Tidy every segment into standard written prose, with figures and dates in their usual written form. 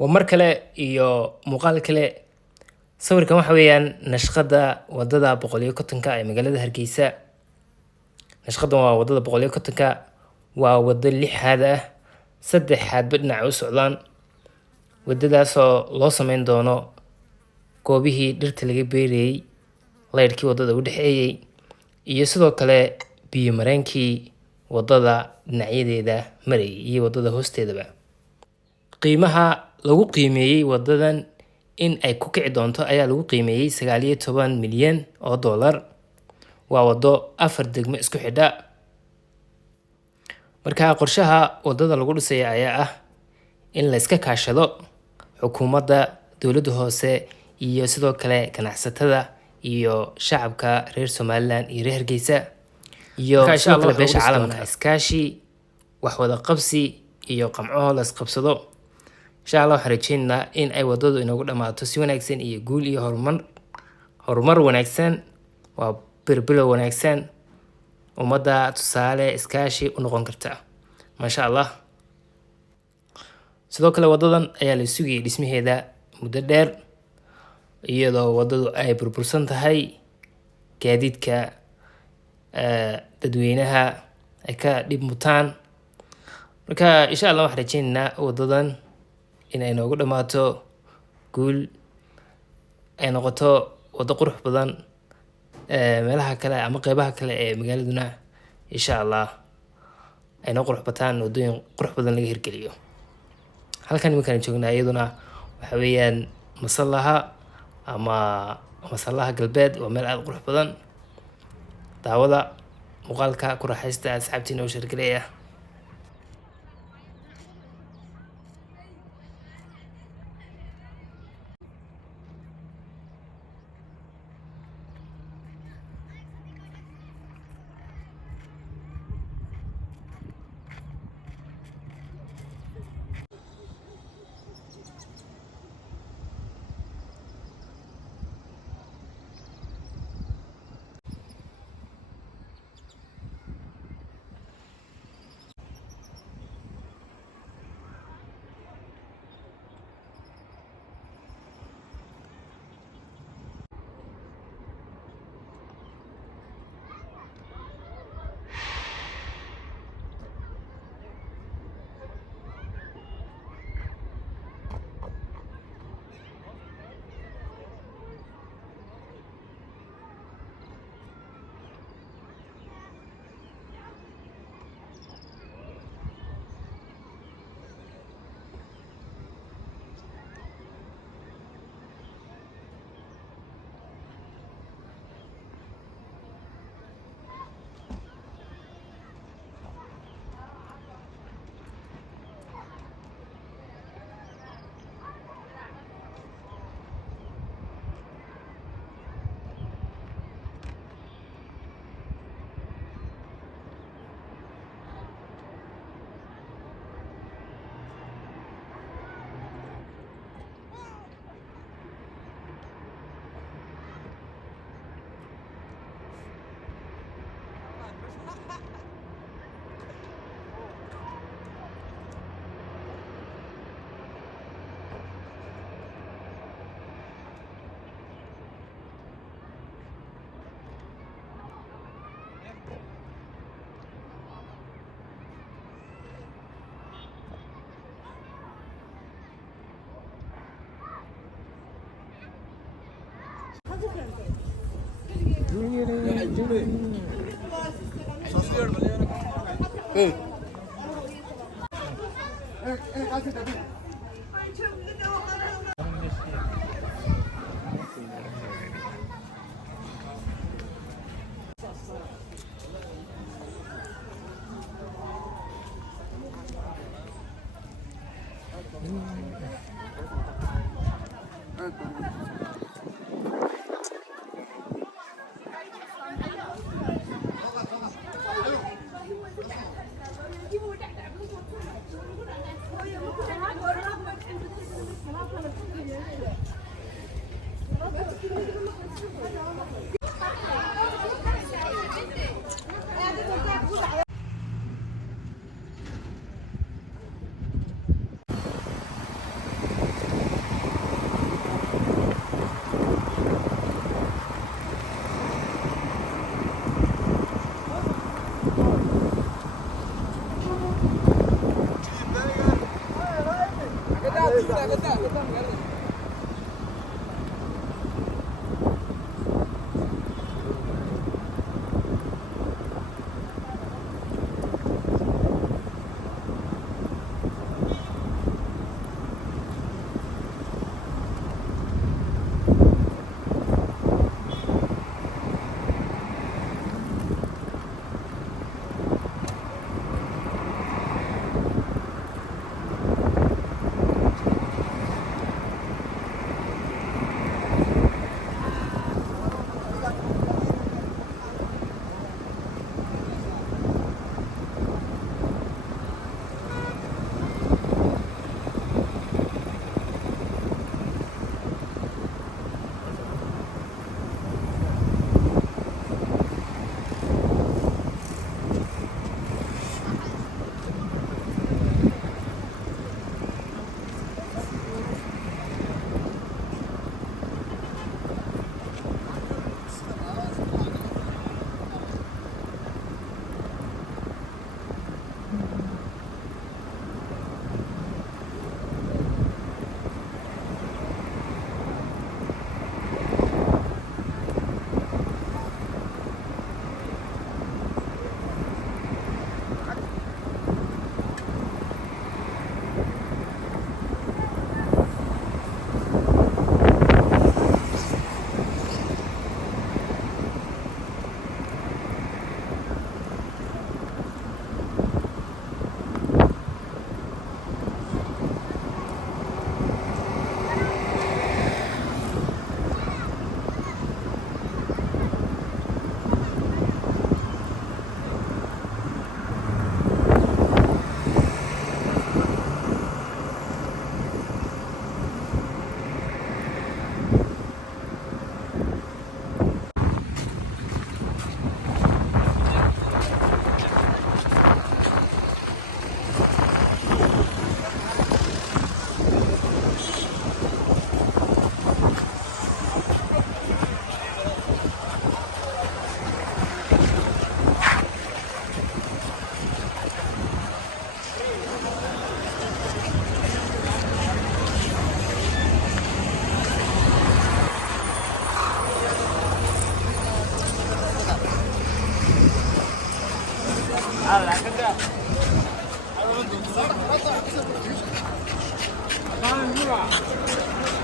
ومر كله iyo muuqaal kale sawirkan waxa weeyaan nashqada wadada 150 ee magaalada Hargeysa. nashqadan waa wadada 150 waa wada lixaad ah, saddex xadba dhinac u socdaan. wadadaas oo loo sameyn doono goobihii dhirta laga beerayay, laydhkii wadada u dhaxeeyay iyo sidoo kale biyo mareenkii wadada dhinacyadeeda marayay iyo wadada hoosteedaba. qiimaha lagu qiimeeyay wadadan in ay ku kici doonto ayaa lagu qiimeeyay 19 milyan oo dollar. waa wado 4 degmo isku xidha. marka qorshaha wadada lagu dhisay ayaa ah in la iska kaashado xukuumadda, dowladda hoose iyo sidoo kale ganacsatada iyo shacabka reer Somaliland iyo reer Hargeysa iyo sidoo kale beesha caalamka. iskaashi, wax wada qabsi iyo qamco la isqabsado. insha Allah waxaan rajeynaynaa in ay wadadu inagu dhamaato si wanaagsan iyo guul iyo horumar wanaagsan. waa birbilo wanaagsan ummadda tusaale iskaashi u noqon karta. masha Allah. sidoo kale wadadan ayaa la sugayay dhismaheeda muddo dheer, iyadoo wadadu ay burbursan tahay, gaadiidka dadweynaha ay ka dhib mutaan. marka insha Allah waxaan rajeynaynaa wadadan in ay noogu dhamaato guul, ay noqoto wado qurux badan. meelaha kale ama qeybaha kale ee magaaladuna insha Allah ay noo qurux bataan, wadooyin qurux badan laga hirgeliyo. halkan iminkaan joognaa iyaduna waxa weeyaan masallaha ama masallaha galbeed. waa meel aad qurux badan. daawada muuqaalka ku raaxaysta asxaabtiina oo shirgalaya.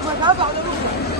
我咋找的路？